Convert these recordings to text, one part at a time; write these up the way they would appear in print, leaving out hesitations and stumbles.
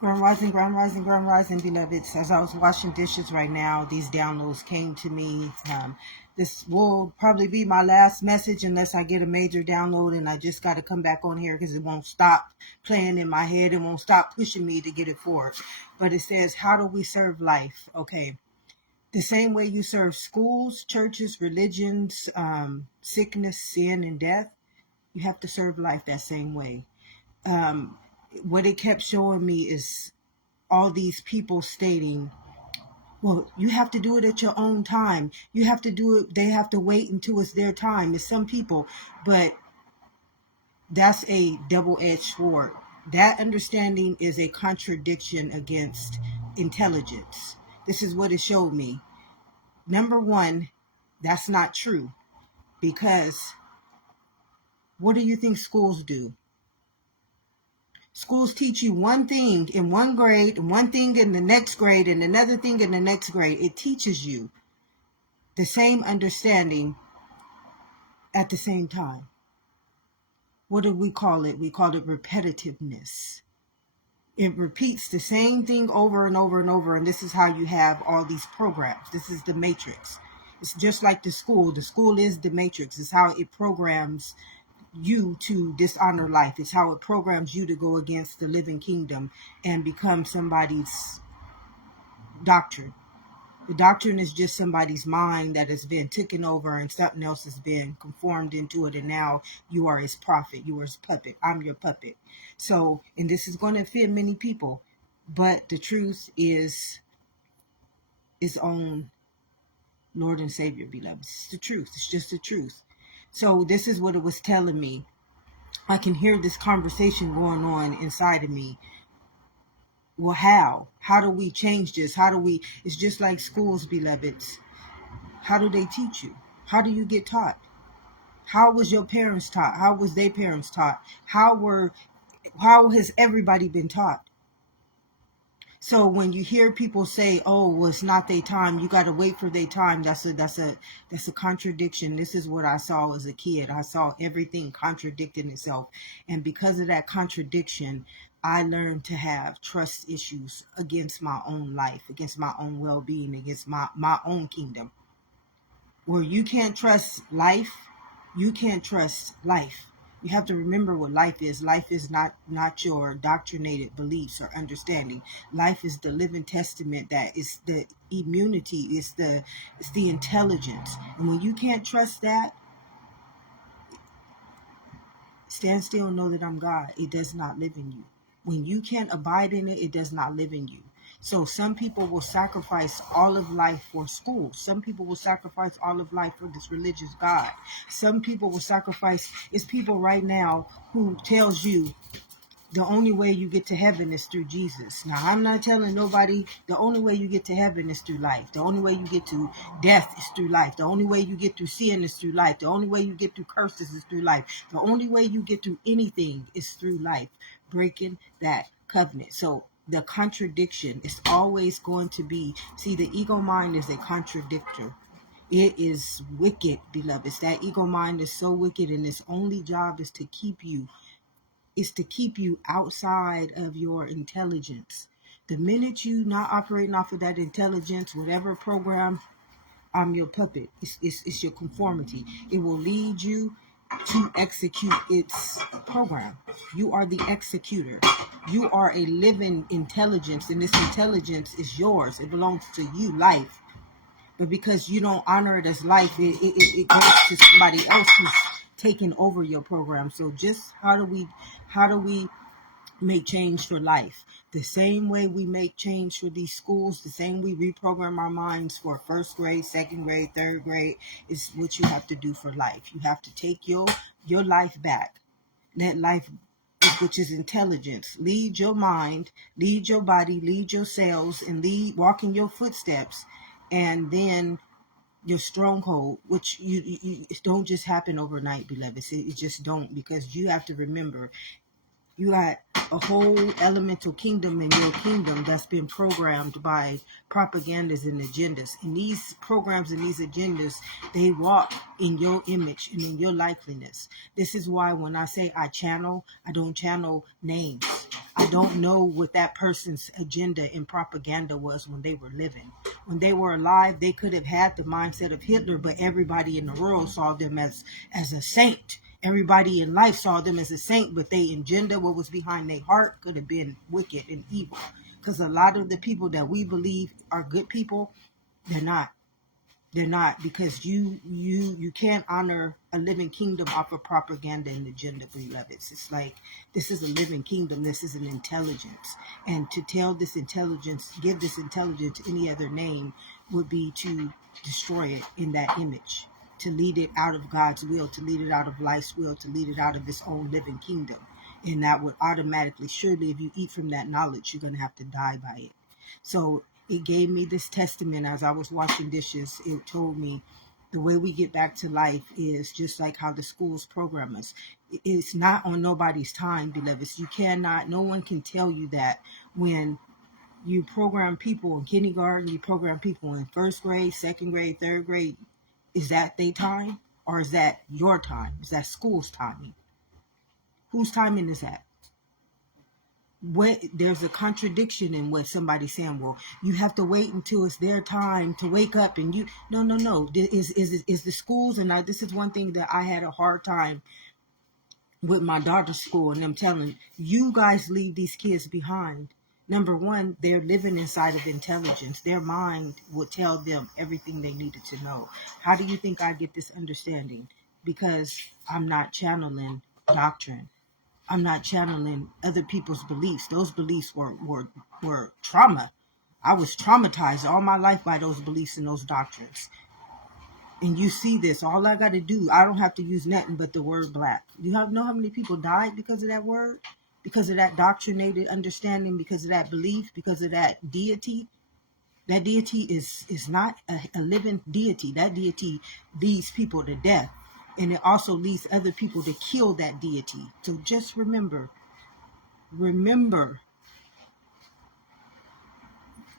Grand rising, beloveds. As I was washing dishes right now, these downloads came to me. This will probably be my last message unless I get a major download, and I just got to come back on here because it won't stop playing in my head. It won't stop pushing me to get it forward. But it says, how do we serve life? Okay. The same way you serve schools, churches, religions, sickness, sin, and death, you have to serve life that same way. What it kept showing me is all these people stating, well, you have to do it at your own time. You have to do it. They have to wait until it's their time. It's some people, but that's a double-edged sword. That understanding is a contradiction against intelligence. This is what it showed me. Number one, that's not true, because what do you think schools do? Schools teach you one thing in one grade, and one thing in the next grade, and another thing in the next grade. It teaches you the same understanding at the same time. What do we call it? We call it repetitiveness. It repeats the same thing over and over and over, and this is how you have all these programs. This is the matrix. It's just like the school. The school is the matrix. It's how it programs you to dishonor life. It's how it programs you to go against the living kingdom and become somebody's doctrine. The doctrine is just somebody's mind that has been taken over and something else has been conformed into it, and now you are his prophet, you are his puppet. I'm your puppet. So, and this is going to offend many people, but the truth is its own Lord and Savior, beloved. It's the truth. It's just the truth. So this is what it was telling me. I can hear this conversation going on inside of me. Well, how? How do we change this? How do we? It's just like schools, beloveds. How do they teach you? How do you get taught? How was your parents taught? How was their parents taught? How has everybody been taught? So when you hear people say, "Oh, well, it's not their time," you got to wait for their time. That's a contradiction. This is what I saw as a kid. I saw everything contradicting itself, and because of that contradiction, I learned to have trust issues against my own life, against my own well-being, against my own kingdom. Where you can't trust life, you can't trust life. You have to remember what life is. Life is not your doctrinated beliefs or understanding. Life is the living testament. That is the immunity. It's the intelligence. And when you can't trust that, stand still and know that I'm God. It does not live in you. When you can't abide in it, it does not live in you. So some people will sacrifice all of life for school. Some people will sacrifice all of life for this religious God. Some people will sacrifice. It's people right now who tells you the only way you get to heaven is through Jesus. Now, I'm not telling nobody the only way you get to heaven is through life. The only way you get to death is through life. The only way you get through sin is through life. The only way you get through curses is through life. The only way you get through anything is through life. Breaking that covenant. So the contradiction is always going to be, see, the ego mind is a contradictor. It is wicked, beloveds. That ego mind is so wicked, and its only job is to keep you outside of your intelligence. The minute you not operating off of that intelligence, whatever program, I'm your puppet. It's your conformity. It will lead you to execute its program. You are the executor. You are a living intelligence, and this intelligence is yours. It belongs to you, life. But because you don't honor it as life, it goes to somebody else who's taking over your program. So just how do we make change for life? The same way we make change for these schools, the same we reprogram our minds for first grade, second grade, third grade, is what you have to do for life. You have to take your life back. Let life, which is intelligence, lead your mind, lead your body, lead your cells, and walk in your footsteps. And then your stronghold, which you don't just happen overnight, beloveds. It just don't, because you have to remember, you got a whole elemental kingdom in your kingdom that's been programmed by propagandas and agendas. And these programs and these agendas, they walk in your image and in your likeness. This is why when I say I don't channel names. I don't know what that person's agenda and propaganda was when they were living. When they were alive, they could have had the mindset of Hitler, but everybody in the world saw them as a saint. Everybody in life saw them as a saint, but their agenda, what was behind their heart, could have been wicked and evil. Because a lot of the people that we believe are good people, they're not. They're not, because you can't honor a living kingdom off of propaganda and agenda, beloveds. It's like, this is a living kingdom. This is an intelligence. And to tell this intelligence, give this intelligence any other name would be to destroy it in that image, to lead it out of God's will, to lead it out of life's will, to lead it out of its own living kingdom. And that would automatically, surely, if you eat from that knowledge, you're going to have to die by it. So it gave me this testament as I was washing dishes. It told me the way we get back to life is just like how the schools program us. It's not on nobody's time, beloveds. You cannot, no one can tell you that when you program people in kindergarten, you program people in first grade, second grade, third grade. Is that their time? Or is that your time? Is that school's timing? Whose timing is that? There's a contradiction in what somebody's saying. Well, you have to wait until it's their time to wake up, and you no. Is the schools, and this is one thing that I had a hard time with my daughter's school, and I'm telling you guys, leave these kids behind. Number one, they're living inside of intelligence. Their mind will tell them everything they needed to know. How do you think I get this understanding? Because I'm not channeling doctrine. I'm not channeling other people's beliefs. Those beliefs were trauma. I was traumatized all my life by those beliefs and those doctrines. And you see this. All I got to do, I don't have to use nothing but the word black. You know how many people died because of that word? Because of that doctrinated understanding, because of that belief, because of that deity. That deity is not a living deity. That deity leads people to death. And it also leads other people to kill that deity. So just remember,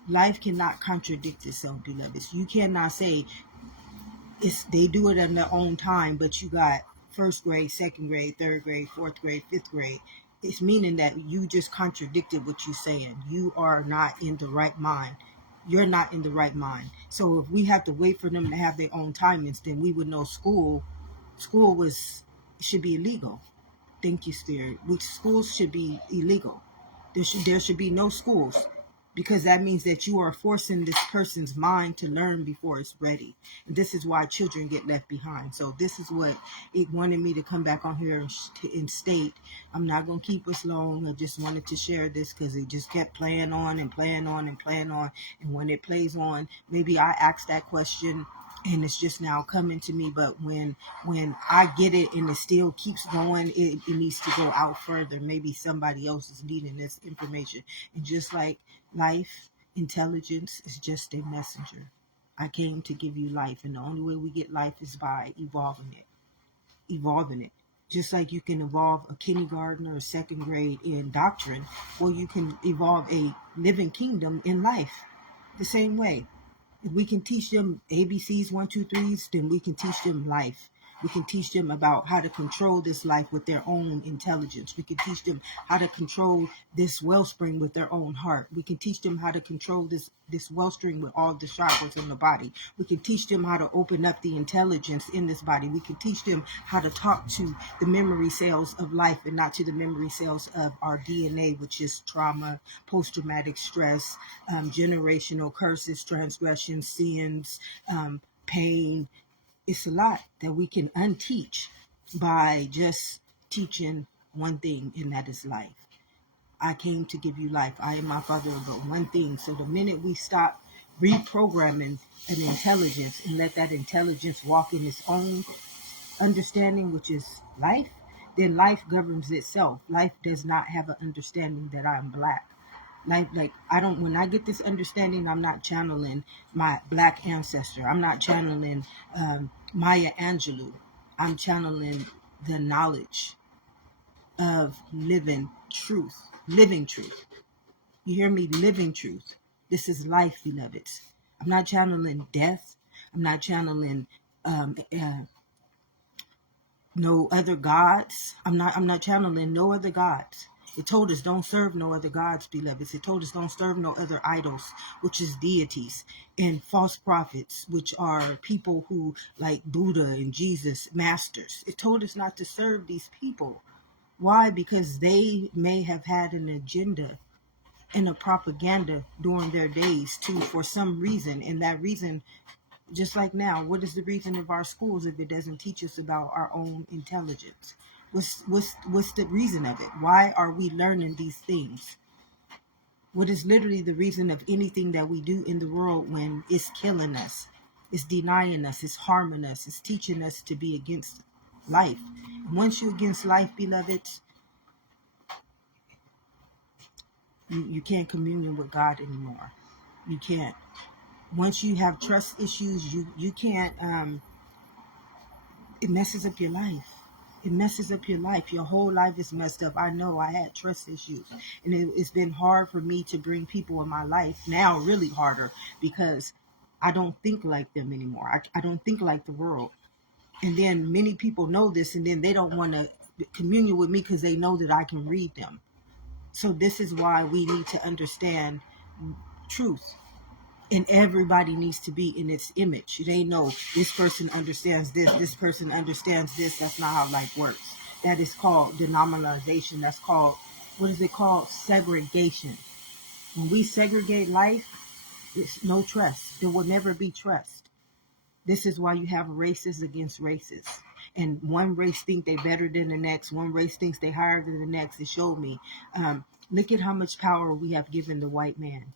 life cannot contradict itself, beloveds. You cannot say they do it in their own time, but you got first grade, second grade, third grade, fourth grade, fifth grade. It's meaning that you just contradicted what you're saying. You are not in the right mind. You're not in the right mind. So if we have to wait for them to have their own timings, then we would know school should be illegal. Thank you, Spirit. Which schools should be illegal. There should be no schools, because that means that you are forcing this person's mind to learn before it's ready. And this is why children get left behind. So this is what it wanted me to come back on here and state. I'm not going to keep us long. I just wanted to share this because it just kept playing on and playing on and playing on. And when it plays on, maybe I asked that question and it's just now coming to me. But when I get it and it still keeps going, it needs to go out further. Maybe somebody else is needing this information. And just like life, intelligence is just a messenger. I came to give you life, and the only way we get life is by evolving it. Just like you can evolve a kindergarten or a second grade in doctrine, well, you can evolve a living kingdom in life the same way. If we can teach them ABCs, 1, 2, 3s, then we can teach them life. We can teach them about how to control this life with their own intelligence. We can teach them how to control this wellspring with their own heart. We can teach them how to control this wellspring with all the chakras in the body. We can teach them how to open up the intelligence in this body. We can teach them how to talk to the memory cells of life and not to the memory cells of our DNA, which is trauma, post-traumatic stress, generational curses, transgressions, sins, pain. It's a lot that we can unteach by just teaching one thing, and that is life. I came to give you life. I am my Father but one thing. So the minute we stop reprogramming an intelligence and let that intelligence walk in its own understanding, which is life, then life governs itself. Life does not have an understanding that I'm black. When I get this understanding, I'm not channeling my black ancestor. I'm not channeling Maya Angelou. I'm channeling the knowledge of living truth. You hear me? Living truth. This is life, beloveds. I'm not channeling death. I'm not channeling no other gods. I'm not channeling no other gods. It told us don't serve no other gods, beloveds. It told us don't serve no other idols, which is deities, and false prophets, which are people who like Buddha and Jesus, masters. It told us not to serve these people. Why? Because they may have had an agenda and a propaganda during their days too, for some reason. And that reason, just like now, what is the reason of our schools if it doesn't teach us about our own intelligence? What's the reason of it? Why are we learning these things? What is literally the reason of anything that we do in the world when it's killing us, it's denying us, it's harming us, it's teaching us to be against life? Once you're against life, beloveds, you can't commune with God anymore. You can't. Once you have trust issues, you can't. It messes up your life. It messes up your life. Your whole life is messed up. I know I had trust issues, and it's been hard for me to bring people in my life now, really harder, because I don't think like them anymore. I don't think like the world. And then many people know this, and then they don't want to commune with me because they know that I can read them. So this is why we need to understand truth. And everybody needs to be in its image. They know this person understands this person understands this. That's not how life works. That is called denominalization. That's called, what is it called? Segregation. When we segregate life, it's no trust. There will never be trust. This is why you have races against races. And one race think they better than the next. One race thinks they higher than the next. It showed me. Look at how much power we have given the white man.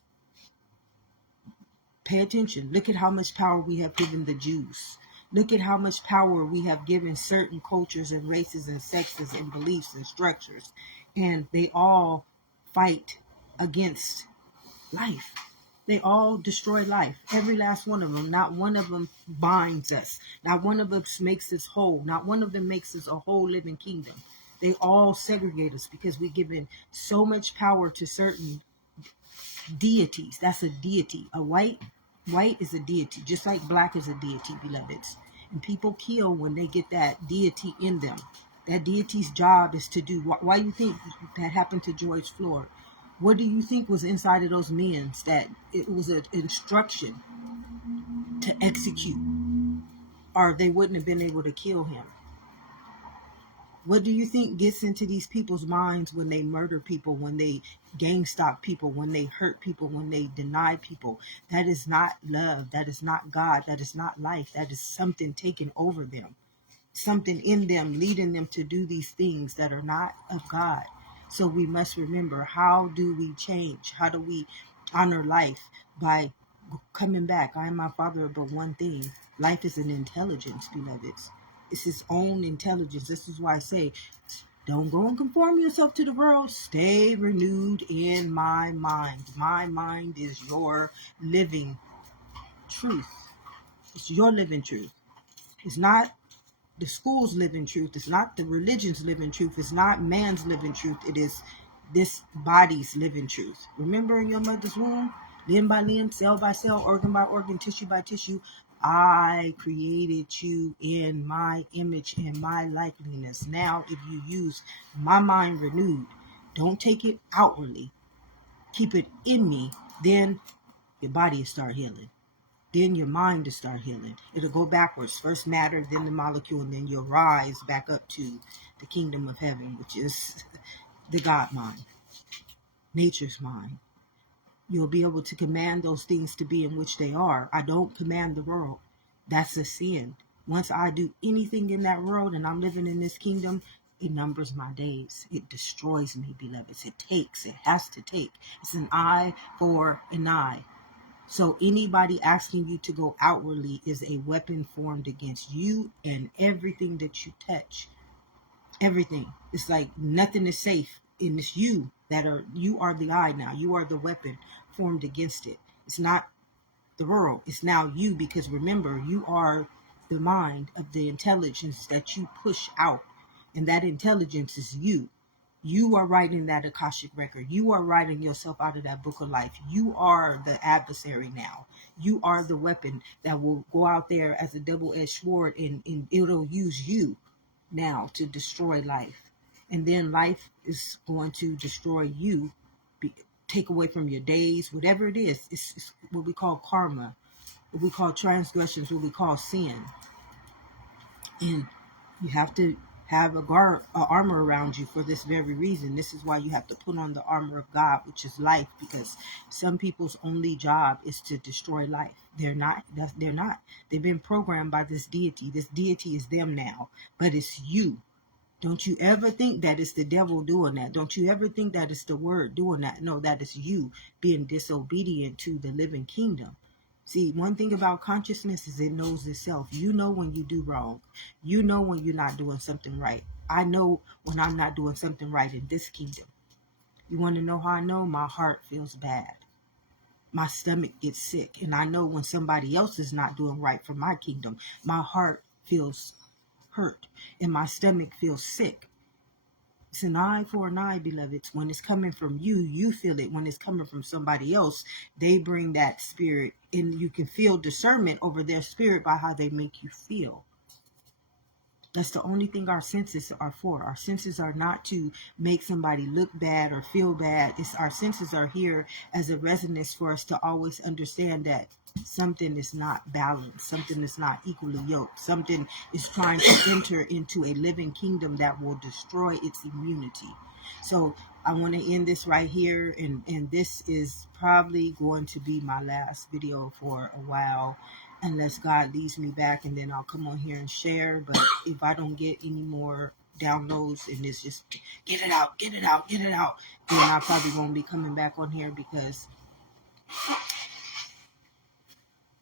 Pay attention. Look at how much power we have given the Jews. Look at how much power we have given certain cultures and races and sexes and beliefs and structures. And they all fight against life. They all destroy life. Every last one of them. Not one of them binds us. Not one of them makes us whole. Not one of them makes us a whole living kingdom. They all segregate us because we've given so much power to certain deities. That's a deity. A white is a deity, just like black is a deity, beloveds. And people kill when they get that deity in them. That deity's job is to do. Why do you think that happened to George Floyd? What do you think was inside of those men? That it was an instruction to execute, or they wouldn't have been able to kill him. What do you think gets into these people's minds when they murder people, when they gang stalk people, when they hurt people, when they deny people? That is not love. That is not God. That is not life. That is something taking over them. Something in them leading them to do these things that are not of God. So we must remember, how do we change? How do we honor life? By coming back. I am my Father, but one thing. Life is an intelligence, beloveds. It's his own intelligence. This is why I say, don't go and conform yourself to the world. Stay renewed in my mind. My mind is your living truth. It's your living truth. It's not the school's living truth. It's not the religion's living truth. It's not man's living truth. It is this body's living truth. Remember in your mother's womb, limb by limb, cell by cell, organ by organ, tissue by tissue, I created you in my image and my likeness. Now, if you use my mind renewed, don't take it outwardly, keep it in me, then your body will start healing. Then your mind will start healing. It'll go backwards. First matter, then the molecule, and then you'll rise back up to the kingdom of heaven, which is the God mind, nature's mind. You'll be able to command those things to be in which they are. I don't command the world. That's a sin. Once I do anything in that world and I'm living in this kingdom, it numbers my days. It destroys me, beloveds. It has to take. It's an eye for an eye. So anybody asking you to go outwardly is a weapon formed against you and everything that you touch. Everything. It's like nothing is safe. And it's you are the eye now. You are the weapon formed against it. It's not the world. It's now you, because remember, you are the mind of the intelligence that you push out. And that intelligence is you. You are writing that Akashic record. You are writing yourself out of that book of life. You are the adversary now. You are the weapon that will go out there as a double-edged sword, and it'll use you now to destroy life. And then life is going to destroy you, take away from your days, whatever it is. It's what we call karma, what we call transgressions, what we call sin. And you have to have a armor around you for this very reason. This is why you have to put on the armor of God, which is life, because some people's only job is to destroy life. They're not. They're not. They've been programmed by this deity. This deity is them now, but it's you. Don't you ever think that it's the devil doing that. Don't you ever think that it's the word doing that. No, that is you being disobedient to the living kingdom. See, one thing about consciousness is it knows itself. You know when you do wrong. You know when you're not doing something right. I know when I'm not doing something right in this kingdom. You want to know how I know? My heart feels bad. My stomach gets sick. And I know when somebody else is not doing right for my kingdom. My heart feels hurt and my stomach feels sick. It's an eye for an eye, beloveds. When it's coming from you, you feel it. When it's coming from somebody else, they bring that spirit, and you can feel discernment over their spirit by how they make you feel. That's the only thing our senses are for. Our senses are not to make somebody look bad or feel bad. Our senses are here as a resonance for us to always understand that something is not balanced. Something is not equally yoked. Something is trying to enter into a living kingdom that will destroy its immunity. So I want to end this right here. And this is probably going to be my last video for a while, unless God leads me back, and then I'll come on here and share. But if I don't get any more downloads and it's just get it out, then I probably won't be coming back on here, because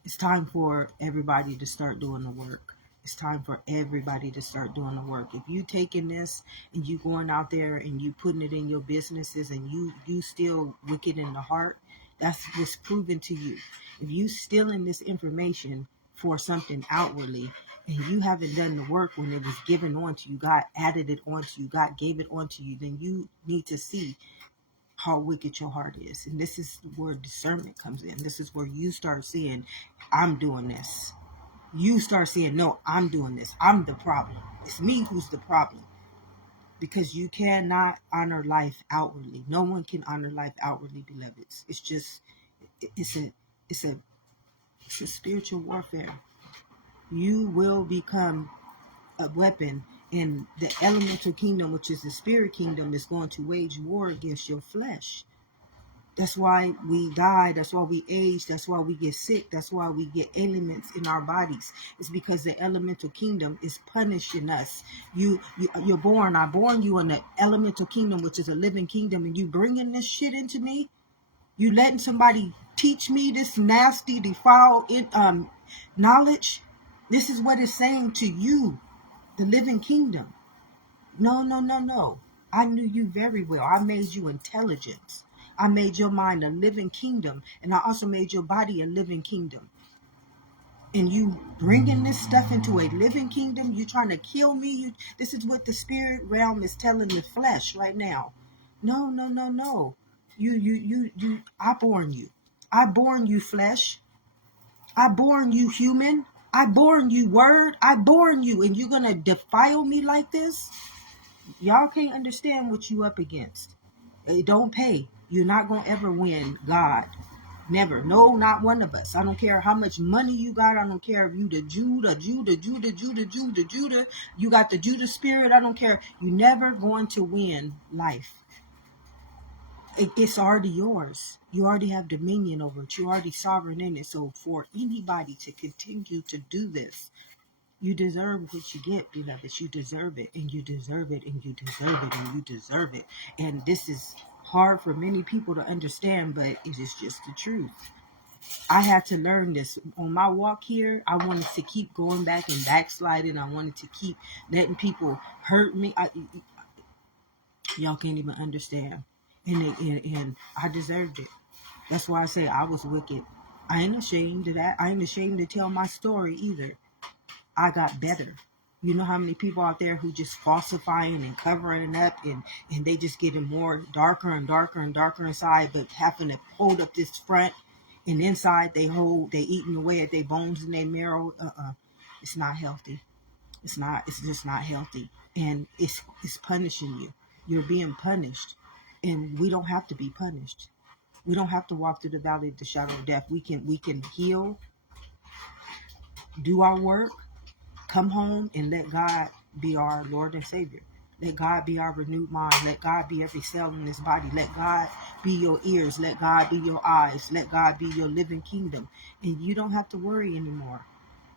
it's time for everybody to start doing the work. It's time for everybody to start doing the work. If you taking this and you going out there and you putting it in your businesses and you still wicked in the heart, that's what's proven to you. If you stealing this information for something outwardly and you haven't done the work when it was given onto you, God added it onto you, God gave it onto you, then you need to see how wicked your heart is. And this is where discernment comes in. This is where you start seeing, I'm doing this. You start seeing, no, I'm doing this. I'm the problem. It's me who's the problem. Because you cannot honor life outwardly. No one can honor life outwardly, beloveds. It's just, it's a spiritual warfare. You will become a weapon, and the elemental kingdom, which is the spirit kingdom, is going to wage war against your flesh. That's why we die. That's why we age. That's why we get sick. That's why we get ailments in our bodies. It's because the elemental kingdom is punishing us. You're born. I born you in the elemental kingdom, which is a living kingdom, and you bringing this shit into me. You letting somebody teach me this nasty, defiled knowledge. This is what it's saying to you, the living kingdom. No. I knew you very well. I made you intelligence. I made your mind a living kingdom, and I also made your body a living kingdom. And you bringing this stuff into a living kingdom, you trying to kill me. This is what the spirit realm is telling the flesh right now. No. I born you. I born you flesh. I born you human. I born you word. I born you, and you're gonna defile me like this? Y'all can't understand what you up against. It don't pay. You're not going to ever win God. Never. No, not one of us. I don't care how much money you got. I don't care if you the Judah. You got the Judah spirit. I don't care. You're never going to win life. It's already yours. You already have dominion over it. You're already sovereign in it. So for anybody to continue to do this, you deserve what you get, beloveds. You deserve it, and you deserve it, and you deserve it, and you deserve it. And this is hard for many people to understand, but it is just the truth. I had to learn this. On my walk here, I wanted to keep going back and backsliding. I wanted to keep letting people hurt me. Y'all can't even understand. And I deserved it. That's why I say I was wicked. I ain't ashamed of that. I ain't ashamed to tell my story either. I got better. You know how many people out there who just falsifying and covering up, and they just getting more darker and darker and darker inside, but having to hold up this front, and inside they eating away at their bones and their marrow. It's not healthy. It's just not healthy, and it's punishing you. You're being punished. And we don't have to be punished. We don't have to walk through the valley of the shadow of death. We can heal, do our work, come home, and let God be our Lord and Savior. Let God be our renewed mind. Let God be every cell in this body. Let God be your ears. Let God be your eyes. Let God be your living kingdom. And you don't have to worry anymore.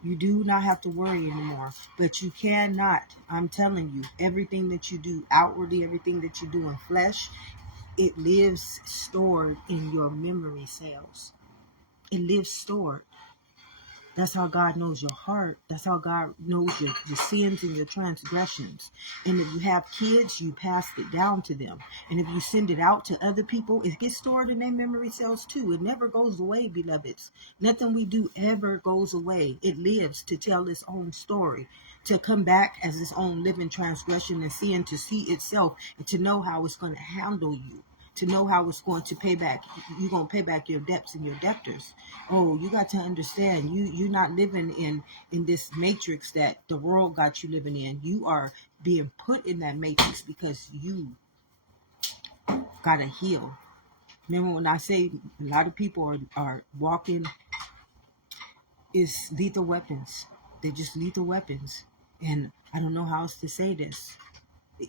You do not have to worry anymore. But you cannot, I'm telling you, everything that you do outwardly, everything that you do in flesh, it lives stored in your memory cells. It lives stored. That's how God knows your heart. That's how God knows your sins and your transgressions. And if you have kids, you pass it down to them. And if you send it out to other people, it gets stored in their memory cells too. It never goes away, beloveds. Nothing we do ever goes away. It lives to tell its own story, to come back as its own living transgression and to see itself and to know how it's going to handle you. To know how it's going to pay back. You're going to pay back your debts and your debtors. Oh, you got to understand, you're not living in this matrix that the world got you living in. You are being put in that matrix because you got to heal. Remember when I say a lot of people are walking, is lethal weapons. They're just lethal weapons. And I don't know how else to say this.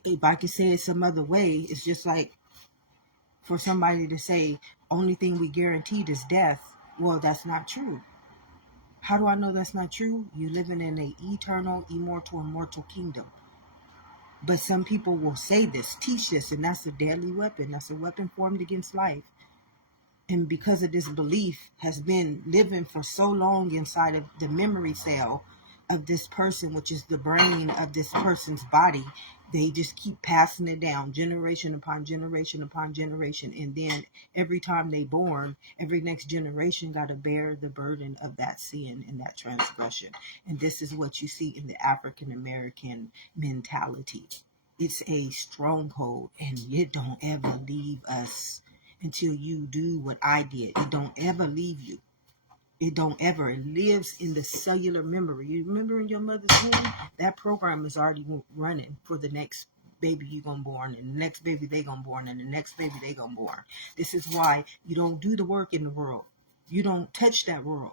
If I could say it some other way, it's just like for somebody to say, only thing we guaranteed is death. Well, that's not true. How do I know that's not true? You're living in an eternal, immortal kingdom. But some people will say this, teach this, and that's a deadly weapon. That's a weapon formed against life. And because of this belief has been living for so long inside of the memory cell of this person, which is the brain of this person's body, they just keep passing it down generation upon generation upon generation. And then every time they born, every next generation got to bear the burden of that sin and that transgression. And this is what you see in the African American mentality. It's a stronghold, and it don't ever leave us until you do what I did. It don't ever leave you. It don't ever. It lives in the cellular memory. You remember in your mother's womb, that program is already running for the next baby you're going to born, and the next baby they going to born, and the next baby they going to born. This is why you don't do the work in the world. You don't touch that world.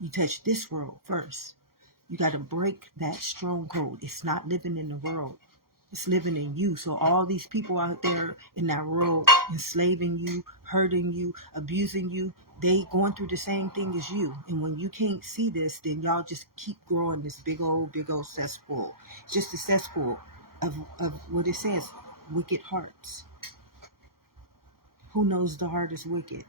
You touch this world first. You got to break that stronghold. It's not living in the world. It's living in you. So all these people out there in that world enslaving you, hurting you, abusing you, they going through the same thing as you. And when you can't see this, then y'all just keep growing this big old cesspool. It's just a cesspool of what it says, wicked hearts. Who knows the heart is wicked?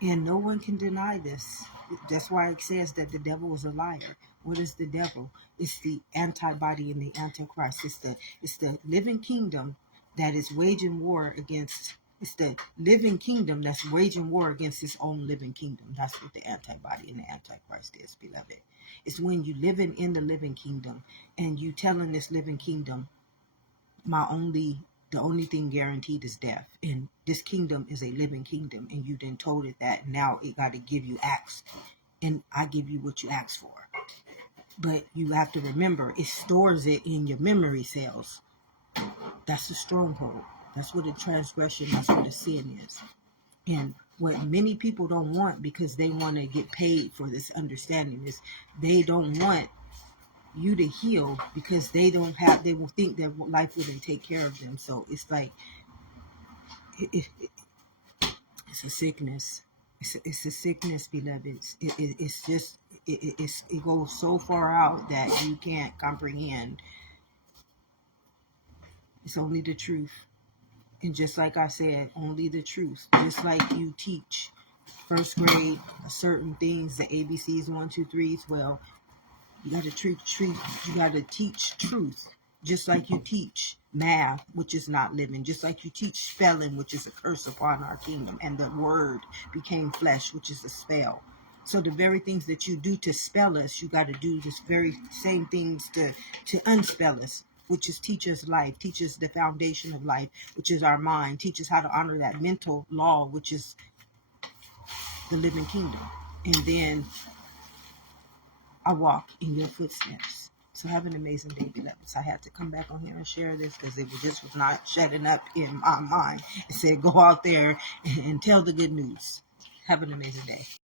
And no one can deny this. That's why it says that the devil is a liar. What is the devil? It's the antibody and the antichrist. It's the living kingdom that is waging war against. It's the living kingdom that's waging war against its own living kingdom. That's what the antibody and the antichrist is, beloved. It's when you living in the living kingdom and you telling this living kingdom, the only thing guaranteed is death. And this kingdom is a living kingdom. And you then told it that now it got to give you acts. And I give you what you asked for. But you have to remember, it stores it in your memory cells. That's a stronghold. That's what a transgression, that's what a sin is. And what many people don't want, because they want to get paid for this understanding, is they don't want you to heal because they will think that life wouldn't take care of them. So it's like it's a sickness. It's a sickness, beloved. It goes so far out that you can't comprehend. It's only the truth. And just like I said, only the truth. Just like you teach first grade certain things, the ABCs, 1, 2, 3s, well, you got to you got to teach truth, just like you teach math, which is not living, just like you teach spelling, which is a curse upon our kingdom, and the word became flesh, which is a spell. So the very things that you do to spell us, you got to do this very same things to unspell us, which is teach us life, teach us the foundation of life, which is our mind, teach us how to honor that mental law, which is the living kingdom. And then I walk in your footsteps. So have an amazing day, beloveds. I had to come back on here and share this because it just was not shutting up in my mind. It said go out there and tell the good news. Have an amazing day.